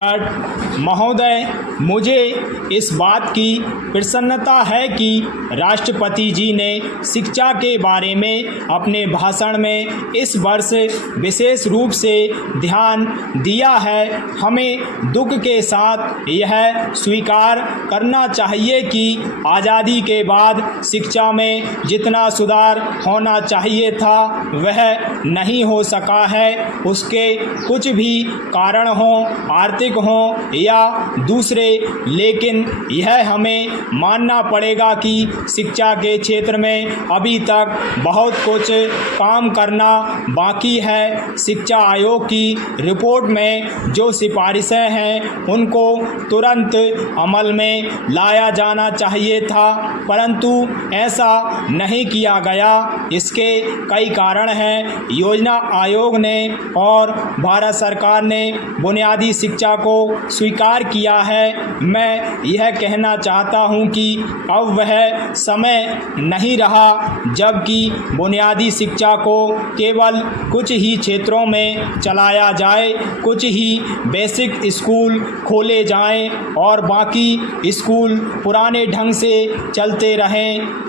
महोदय, मुझे इस बात की प्रसन्नता है कि राष्ट्रपति जी ने शिक्षा के बारे में अपने भाषण में इस वर्ष विशेष रूप से ध्यान दिया है। हमें दुख के साथ यह स्वीकार करना चाहिए कि आज़ादी के बाद शिक्षा में जितना सुधार होना चाहिए था वह नहीं हो सका है। उसके कुछ भी कारण हों, आर्थिक हों या दूसरे, लेकिन यह हमें मानना पड़ेगा कि शिक्षा के क्षेत्र में अभी तक बहुत कुछ काम करना बाकी है। शिक्षा आयोग की रिपोर्ट में जो सिफारिशें हैं उनको तुरंत अमल में लाया जाना चाहिए था, परंतु ऐसा नहीं किया गया। इसके कई कारण हैं। योजना आयोग ने और भारत सरकार ने बुनियादी शिक्षा को स्वीकार किया है। मैं यह कहना चाहता हूं कि अब वह समय नहीं रहा जबकि बुनियादी शिक्षा को केवल कुछ ही क्षेत्रों में चलाया जाए, कुछ ही बेसिक स्कूल खोले जाएं और बाकी स्कूल पुराने ढंग से चलते रहें।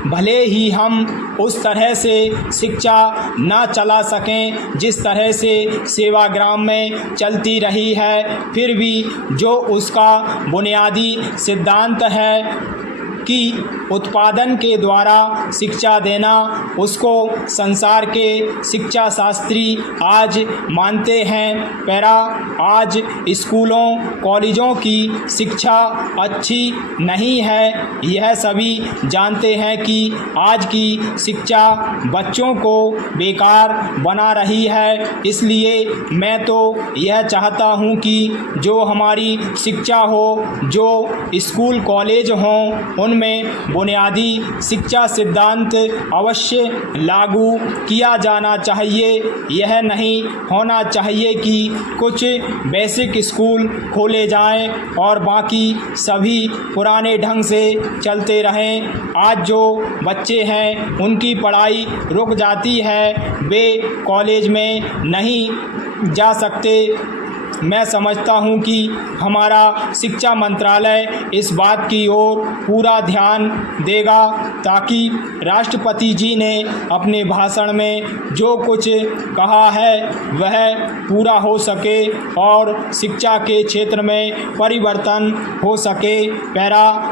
भले ही हम उस तरह से शिक्षा ना चला सकें जिस तरह से सेवाग्राम में चलती रही है, फिर भी जो उसका बुनियादी सिद्धांत है कि उत्पादन के द्वारा शिक्षा देना, उसको संसार के शिक्षा शास्त्री आज मानते हैं। आज स्कूलों कॉलेजों की शिक्षा अच्छी नहीं है। यह सभी जानते हैं कि आज की शिक्षा बच्चों को बेकार बना रही है। इसलिए मैं तो यह चाहता हूँ कि जो हमारी शिक्षा हो, जो स्कूल कॉलेज हों, उनमें बुनियादी शिक्षा सिद्धांत अवश्य लागू किया जाना चाहिए। यह नहीं होना चाहिए कि कुछ बेसिक स्कूल खोले जाएं और बाकी सभी पुराने ढंग से चलते रहें। आज जो बच्चे हैं उनकी पढ़ाई रुक जाती है, वे कॉलेज में नहीं जा सकते। मैं समझता हूं कि हमारा शिक्षा मंत्रालय इस बात की ओर पूरा ध्यान देगा ताकि राष्ट्रपति जी ने अपने भाषण में जो कुछ कहा है वह पूरा हो सके और शिक्षा के क्षेत्र में परिवर्तन हो सके।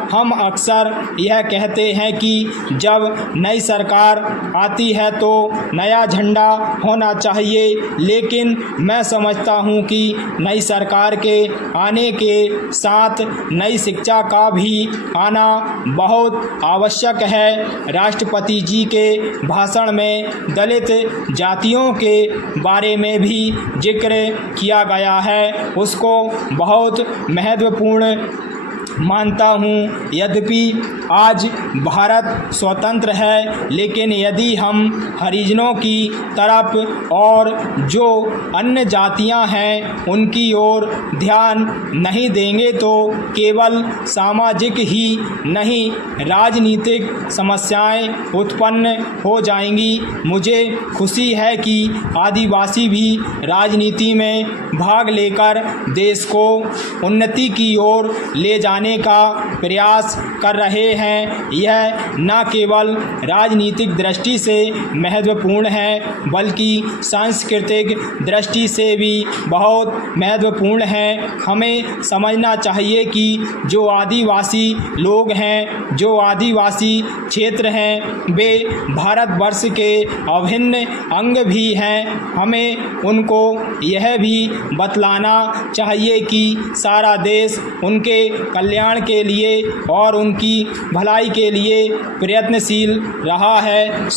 हम अक्सर यह कहते हैं कि जब नई सरकार आती है तो नया झंडा होना चाहिए, लेकिन मैं समझता हूं कि नई सरकार के आने के साथ नई शिक्षा का भी आना बहुत आवश्यक है। राष्ट्रपति जी के भाषण में दलित जातियों के बारे में भी जिक्र किया गया है, उसको बहुत महत्वपूर्ण मानता हूँ। यद्यपि आज भारत स्वतंत्र है, लेकिन यदि हम हरिजनों की तरफ और जो अन्य जातियां हैं उनकी ओर ध्यान नहीं देंगे तो केवल सामाजिक ही नहीं, राजनीतिक समस्याएं उत्पन्न हो जाएंगी। मुझे खुशी है कि आदिवासी भी राजनीति में भाग लेकर देश को उन्नति की ओर ले जाने का प्रयास कर रहे हैं। यह न केवल राजनीतिक दृष्टि से महत्वपूर्ण है बल्कि सांस्कृतिक दृष्टि से भी बहुत महत्वपूर्ण है। हमें समझना चाहिए कि जो आदिवासी लोग हैं, जो आदिवासी क्षेत्र हैं, वे भारतवर्ष के अभिन्न अंग भी हैं। हमें उनको यह भी बतलाना चाहिए कि सारा देश उनके कल्याण के लिए और उनकी भलाई के लिए प्रयत्नशील रहा है।